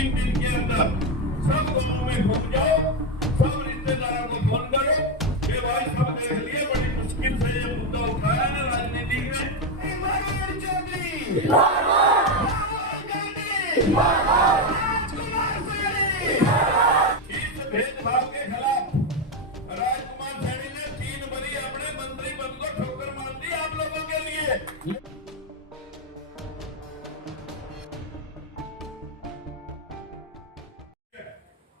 3 दिन के अंदर सब गांवों में घूम जाओ, सब रिश्तेदारों को फोन करो कि भाई सब देख लिए बड़ी मुश्किल से ये मुद्दा उठाया है राजनीति में। इस भेदभाव के खिलाफ राजकुमार सैनी ने 3 बरी अपने मंत्री पद को ठोकर मार दी आप लोगों के लिए।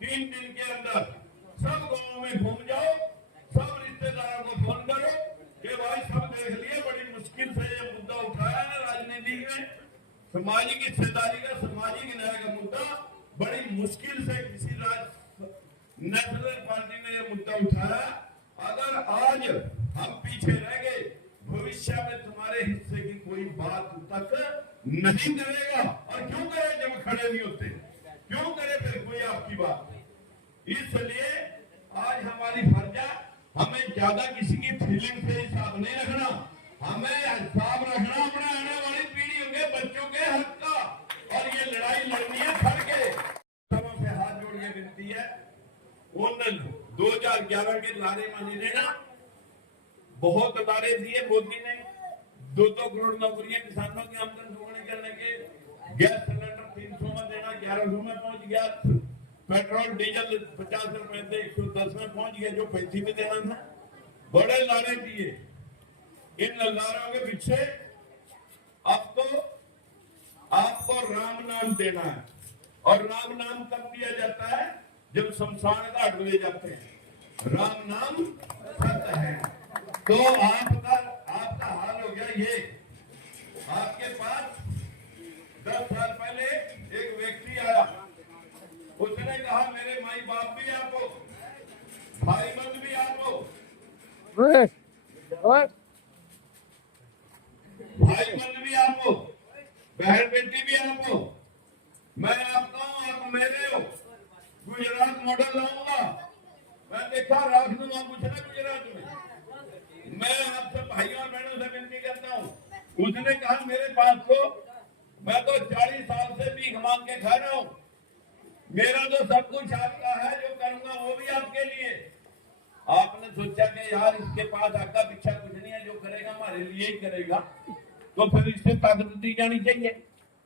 तीन दिन के अंदर सब गांवों में घूम जाओ, सब रिश्तेदारों को फोन करो कि भाई सब देख लिए बड़ी मुश्किल से ये मुद्दा उठाया है राजनीति में। सामाजिक हिस्सेदारी का, सामाजिक न्याय का मुद्दा बड़ी मुश्किल से किसी नेशनल पार्टी ने ये मुद्दा उठाया। अगर आज हम पीछे रह गए, भविष्य में तुम्हारे हिस्से की कोई बात तक नहीं करेगा। और क्यों करे जब खड़े नहीं होते, क्यों करे फिर कोई आपकी बात। इसलिए आज हमारी फर्ज है, हमें ज्यादा किसी की फीलिंग से हिसाब नहीं रखना, हमें हिसाब रखना अपने आने वाली पीढ़ियों के बच्चों के हक का। और ये लड़ाई लड़नी है खड़ के। सबों से हाथ जोड़ के विनती है, उन 2011 के लारे मानी देना, बहुत लारे दिए मोदी ने। 2-2 करोड़ नौकरियां किसानों की आमदन दोगुनी करने के, गैस सिलेंडर 300 में देना 1100 में पहुंच गया, पेट्रोल डीजल 50 रुपए से 110 में पहुंच गया जो 35 में देना था। बड़े लारे दिए। इन लारों के पीछे अब तो आपको राम नाम देना है। और राम नाम कब दिया जाता है? जब शमशान घाट ले जाते हैं। राम नाम सत्य है। तो आपका हाल हो गया ये। आपके पास 10 साल पहले एक व्यक्ति आया, उसने कहा मेरे माई बाप भी आपको, भाई बंद भी आपको, भाई बंद भी आपको, बहन बेटी भी आपको। मैं आपका हूं, आप मेरे हो। गुजरात मॉडल लाऊंगा, मैं देखा राख दूंगा कुछ ना गुजरात में। मैं आपसे भाइयों और बहनों से विनती करता हूँ। उसने कहा मेरे पास तो, मैं तो 40 साल से भीख मांग के खा रहा हूं, मेरा तो सब कुछ आपका है, जो करूंगा वो भी आपके लिए। आपने सोचा कि यार इसके पास आका पीछा कुछ नहीं है, जो करेगा हमारे लिए ही करेगा, तो फिर इससे ताकत दी जानी चाहिए।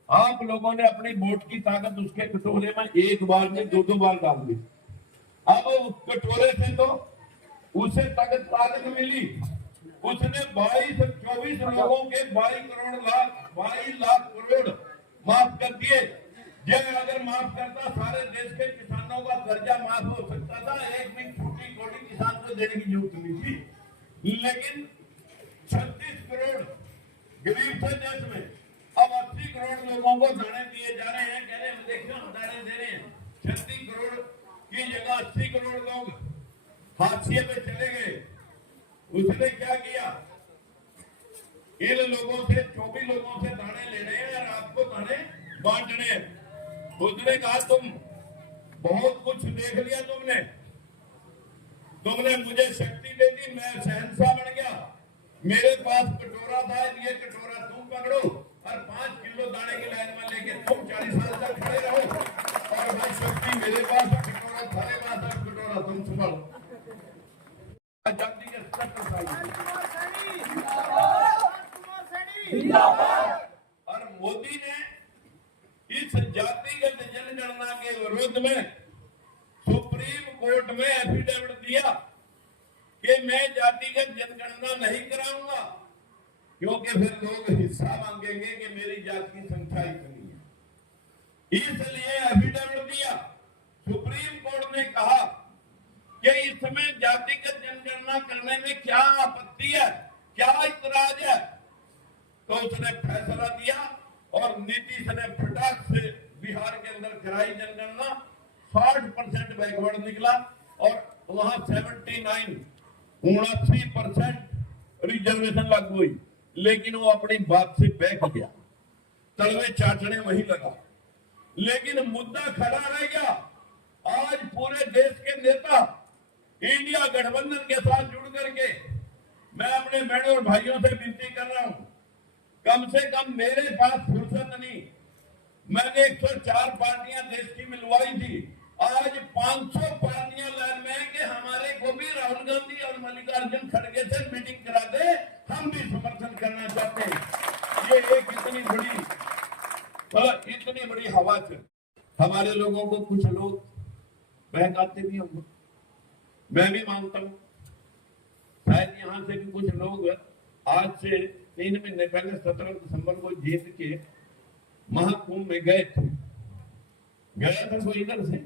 आप लोगों ने अपनी वोट की ताकत उसके कटोरे में एक बार में 2-2 बार डाल दी। अब उस कटोरे से तो उसे ताकत मिली। उसने 22-24 लोगों के 22 लाख करोड़ माफ कर दिए। जब अगर माफ करता, सारे देश के किसानों का कर्जा माफ हो सकता था। एक भी छोटी कोटी किसान को देने की जरूरत नहीं थी। लेकिन 36 करोड़ गरीब थे देश में, अब 80 करोड़ लोगों को दाने दिए जा रहे हैं। कह रहे हैं देखो हम दाने दे रहे हैं। 36 करोड़ की जगह 80 करोड़ लोग हाशिए पे चले गए। उसने क्या किया? इन लोगों से 24 लोगों से दाने लेने हैं और आपको दाने बांटने हैं। उसने कहा तुम बहुत कुछ देख लिया, तुमने मुझे शक्ति दे दी, मैं शहंशाह बन गया। मेरे पास कटोरा था, ये कटोरा तुम पकड़ो और 5 किलो दाने की लाइन में लेके तुम 40 साल तक खड़े रहो। और भाई शक्ति मेरे पास, कटोरा तुम्हारे पास है, कटोरा तुम संभालो। और मोदी ने इस जातिगत जनगणना के विरोध में सुप्रीम कोर्ट में एफिडेविट दिया कि मैं जातिगत जनगणना नहीं कराऊंगा, क्योंकि फिर लोग हिस्सा मांगेंगे कि मेरी जात की संख्या इतनी है। इसलिए एफिडेविट दिया। सुप्रीम कोर्ट ने कहा कि इसमें जातिगत जनगणना करने में क्या आपत्ति है, क्या इतराज है। तो उसने फैसला दिया और नीतीश ने फटाक से बिहार के अंदर कराई जनगणना। 60% बैकवर्ड निकला और वहां 79% रिजर्वेशन लागू हुई। लेकिन वो अपनी बात से बैठ गया, तलवे चाटने वहीं लगा। लेकिन मुद्दा खड़ा रह गया। आज पूरे देश के नेता इंडिया गठबंधन के साथ जुड़ करके, मैं अपने बहनों और भाइयों से विनती कर रहा हूं, कम से कम मेरे पास फुर्सत नहीं, मैंने 104 पार्टियां देश की मिलवाई थी। आज 500 पार्टियां लाइन में है कि हमारे को भी राहुल गांधी और मल्लिकार्जुन खड़गे से मीटिंग करा दे, हम भी समर्थन करना चाहते हैं। ये एक इतनी बड़ी हवा से हमारे लोगों को कुछ लोग बहकाते भी होंगे, मैं भी मानता हूँ। शायद यहाँ से भी कुछ लोग आज से 3 महीने पहले 17 दिसंबर को जीत के महाकुंभ में गए थे। गया था कोई इधर से?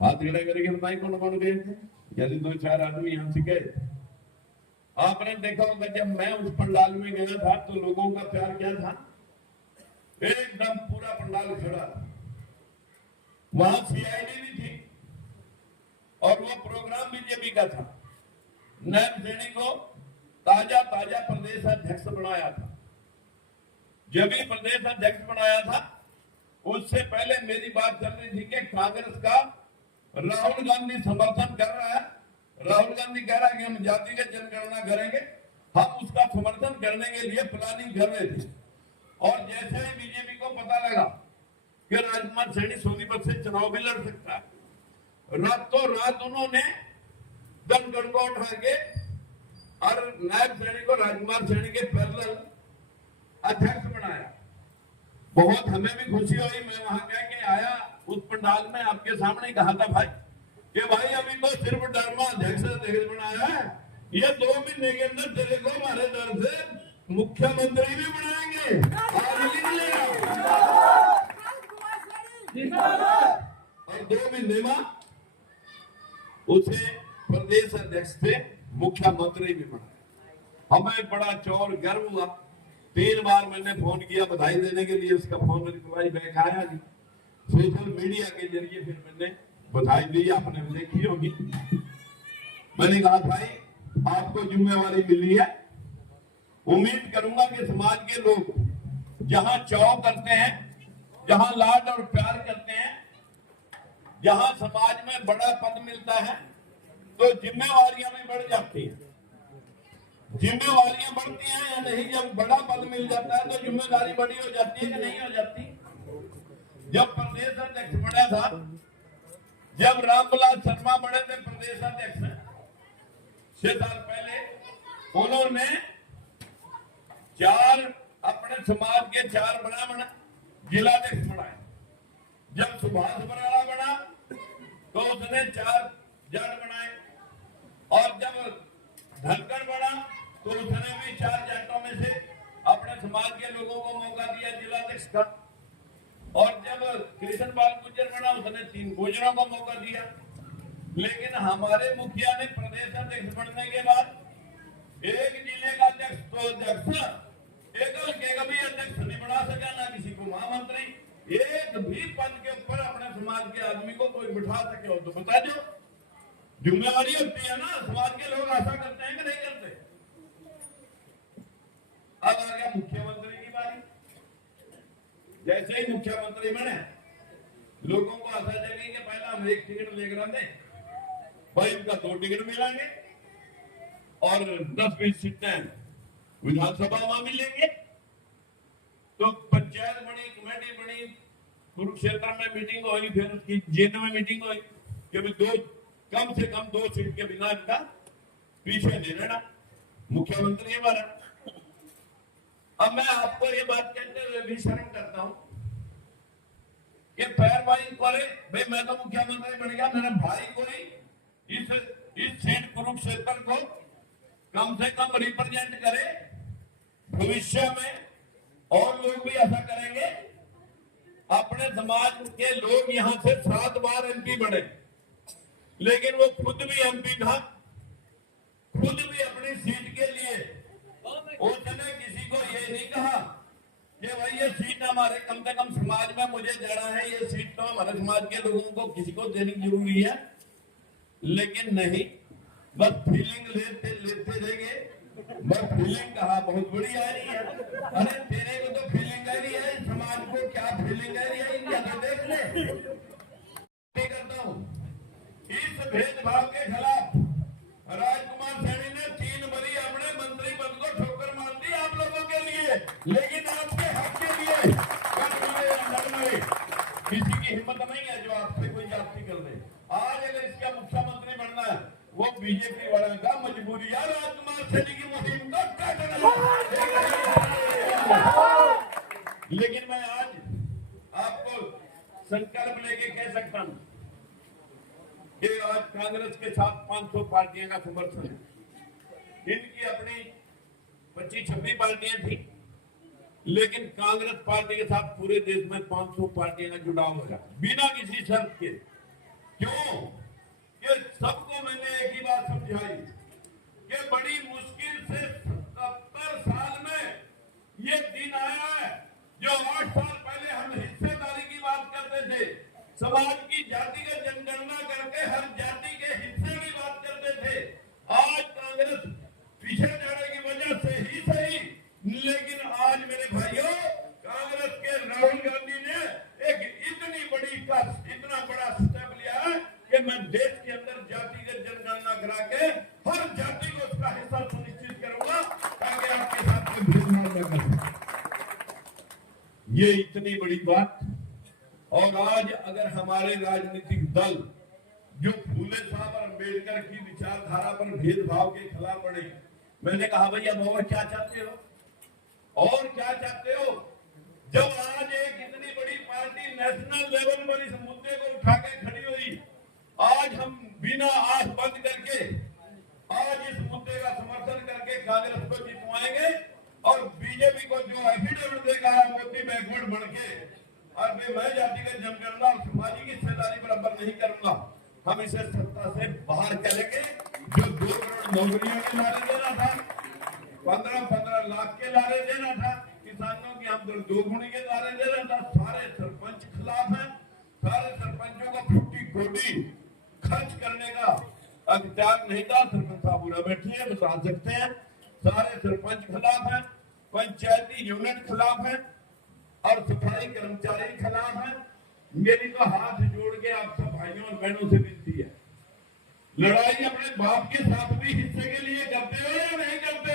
हाथ खड़ा करके बताइए कौन कौन गए थे? यदि 2-4 आदमी यहाँ से गए थे। आपने देखा होगा जब मैं उस पंडाल में गया था तो लोगों का प्यार क्या था? एकदम पूरा पंडाल खड़ा था। वहां सीआईडी भी थी और वो प्रोग्राम बीजेपी का था। नैब सैनी को ताजा प्रदेश अध्यक्ष बनाया था। जब भी प्रदेश अध्यक्ष बनाया था उससे पहले मेरी बात चल रही थी कि कांग्रेस का राहुल गांधी समर्थन कर रहा है। राहुल गांधी कह रहा है कि हम जातिगत जनगणना करेंगे, हम उसका समर्थन करने के लिए प्लानिंग कर रहे थे। और जैसे ही बीजेपी को पता लगा कि राजकुमार सैनी सोनीपत से चुनाव भी लड़ सकता है, रातों रात उन्होंने दमकड़ को उठा के और नायब सैनी को राजकुमार सैनी के पैरेलल अध्यक्ष बनाया। बहुत हमें भी खुशी हुई। मैं वहां कह के आया उस पंडाल में, आपके सामने कहा था भाई कि भाई अभी तो सिर्फ डरमा अध्यक्ष बनाया है, ये 2 महीने के अंदर तेरे को हमारे दर से मुख्यमंत्री भी बनाएंगे। और 2 महीने में उसे प्रदेश अध्यक्ष से मुख्यमंत्री भी बनाया। हमें बड़ा चौर गर्व हुआ। 3 बार मैंने फोन किया बधाई देने के लिए, उसका फोन रिप्लाई बैक आया नहीं। सोशल मीडिया के जरिए फिर मैंने बधाई दी, आपने भी देखी होगी। मैंने कहा भाई आपको जिम्मेवारी मिली है, उम्मीद करूंगा कि समाज के लोग जहां चाव करते हैं, जहां लाड और प्यार करते हैं, जहां समाज में बड़ा पद मिलता है तो जिम्मेवारियां भी बढ़ जाती हैं। जिम्मेवारियां बढ़ती हैं या नहीं? जब बड़ा पद मिल जाता है तो जिम्मेदारी बड़ी हो जाती है कि नहीं हो जाती? जब प्रदेश अध्यक्ष बना था, जब रामविलास शर्मा बने थे प्रदेश अध्यक्ष 6 साल पहले, उन्होंने 4 अपने समाज के 4 बड़ा जिलाध्यक्ष बनाए। जब सुभाष बराड़ा बना तो उसने 4 जज बनाए, और जब धनखड़ बना तो उसने भी 4 जाटों में से अपने समाज के लोगों को मौका दिया जिलाध्यक्ष का। और जब कृष्ण पाल गुर्जर बना उसने 3 गुर्जरों को मौका दिया। लेकिन हमारे मुखिया ने प्रदेश अध्यक्ष बनने के बाद एक जिले का अध्यक्ष तो अध्यक्ष, एक भी अध्यक्ष नहीं बना सका, ना किसी को महामंत्री। एक भी पद के ऊपर अपने समाज के आदमी को कोई बिठा सके हो तो बता दो। जिम्मेवारी होती है ना, समाज के लोग आशा करते हैं कि नहीं करते। अब आ गया मुख्यमंत्री की बारी। जैसे ही मुख्यमंत्री बने लोगों को आशा जगी कि पहला हम 1 टिकट लेकर आते, भाई उनका 2 टिकट मिलेंगे और 10-20 सीटें विधानसभा में मिलेंगे। तो पंचायत बनी, कमेटी बनी, कुरुक्षेत्र में मीटिंग हुई, फिर उसकी जींद में मीटिंग हुई कि कम से कम 2 सीट के बिना इनका पीछे नहीं रहना, मुख्यमंत्री हमारा। अब मैं आपको ये बात कहते हुए भी शर्म करता हूं कि पैर भाई करे, भाई मैं तो मुख्यमंत्री बन गया, मेरे भाई कोई इस सीट कुरुक्षेत्र को कम से कम रिप्रेजेंट करे। भविष्य में और लोग भी ऐसा करेंगे। अपने समाज के लोग यहां से 7 बार एमपी बने, लेकिन वो खुद भी एमपी था, खुद भी अपनी सीट के लिए उसने किसी को ये नहीं कहा कि भाई ये सीट हमारे कम से कम समाज में मुझे जाना है, ये सीट तो हमारे समाज के लोगों को किसी को देनी जरूरी है। लेकिन नहीं, बस फीलिंग लेते रहेंगे। बस फीलिंग कहा बहुत बड़ी आ रही है। अरे तेरे को तो फीलिंग आ रही है, समाज को क्या फीलिंग आ रही है इनका तो देख ले। करता हूँ इस भेदभाव के खिलाफ राजकुमार सैनी ने 3 बारी अपने मंत्री पद को ठोकर मार दी आप लोगों के लिए, लेकिन आपके हक के लिए किसी की हिम्मत नहीं है जो आपसे कोई जाति कर दे। आज अगर इसका मुख्यमंत्री बनना है वो बीजेपी वाला का मजबूरी है राजकुमार सैनी की मुहिम को काटना। लेकिन मैं आज आपको संकल्प लेके कह सकता हूं कि आज कांग्रेस के साथ 500 पार्टियों का समर्थन है। इनकी अपनी 25-26 पार्टियां थी, लेकिन कांग्रेस पार्टी के साथ पूरे देश में 500 पार्टियों का जुड़ाव है बिना किसी शर्त के। क्यों? कि सबको मैंने एक ही बात समझाई कि बड़ी मुश्किल से 77 साल में ये दिन आया है जो 8 साल पहले हम हिस्सेदारी की बात करते थे, समाज की जातिगत जनगणना करके हर जाति के हिस्से की बात करते थे। आज कांग्रेस पीछे जाने की वजह से ही सही, लेकिन आज मेरे भाइयों कांग्रेस के राहुल गांधी ने एक इतना बड़ा स्टेप लिया है कि मैं देश के अंदर जातिगत जनगणना करा के हर जाति को उसका हिस्सा सुनिश्चित करूंगा ताकि आपके साथ कोई भेदभाव न कर। ये इतनी बड़ी बात। और आज अगर हमारे राजनीतिक दल जो फूले साहब और अम्बेडकर की विचारधारा पर भेदभाव के खिलाफ बढ़े, मैंने कहा भैया और क्या चाहते हो, और क्या चाहते हो? जब आज एक इतनी बड़ी पार्टी नेशनल लेवल पर इस मुद्दे को उठा के खड़ी हुई, आज हम बिना आंख बंद करके आज इस मुद्दे का समर्थन करके कांग्रेस को जितवाएंगे और बीजेपी को जो एफिडेविट देगा मोदी बैकवर्ड बढ़ के और मैं जातिगत जनगणना और सामाजिक हिस्सेदारी बराबर नहीं करूंगा, हम इसे सत्ता से बाहर करेंगे। जो 2 करोड़ नौकरियों के नारे देना था, 15-15 लाख के नारे देना था, किसानों की आमदनी 2 गुनी के नारे देना था, सारे सरपंच खिलाफ हैं। सारे सरपंचों को फुट्टी कोटी खर्च करने का अख्तियार नहीं था। सरपंच साहब पूरा बैठे हैं, बता सकते हैं। सारे सरपंच खिलाफ हैं, पंचायती यूनिट खिलाफ है और सफाई कर्मचारी खिलाफ है। मेरी तो हाथ जोड़ के आप सब भाइयों और बहनों से विनती है, लड़ाई अपने बाप के साथ भी हिस्से के लिए करते हो या नहीं करते?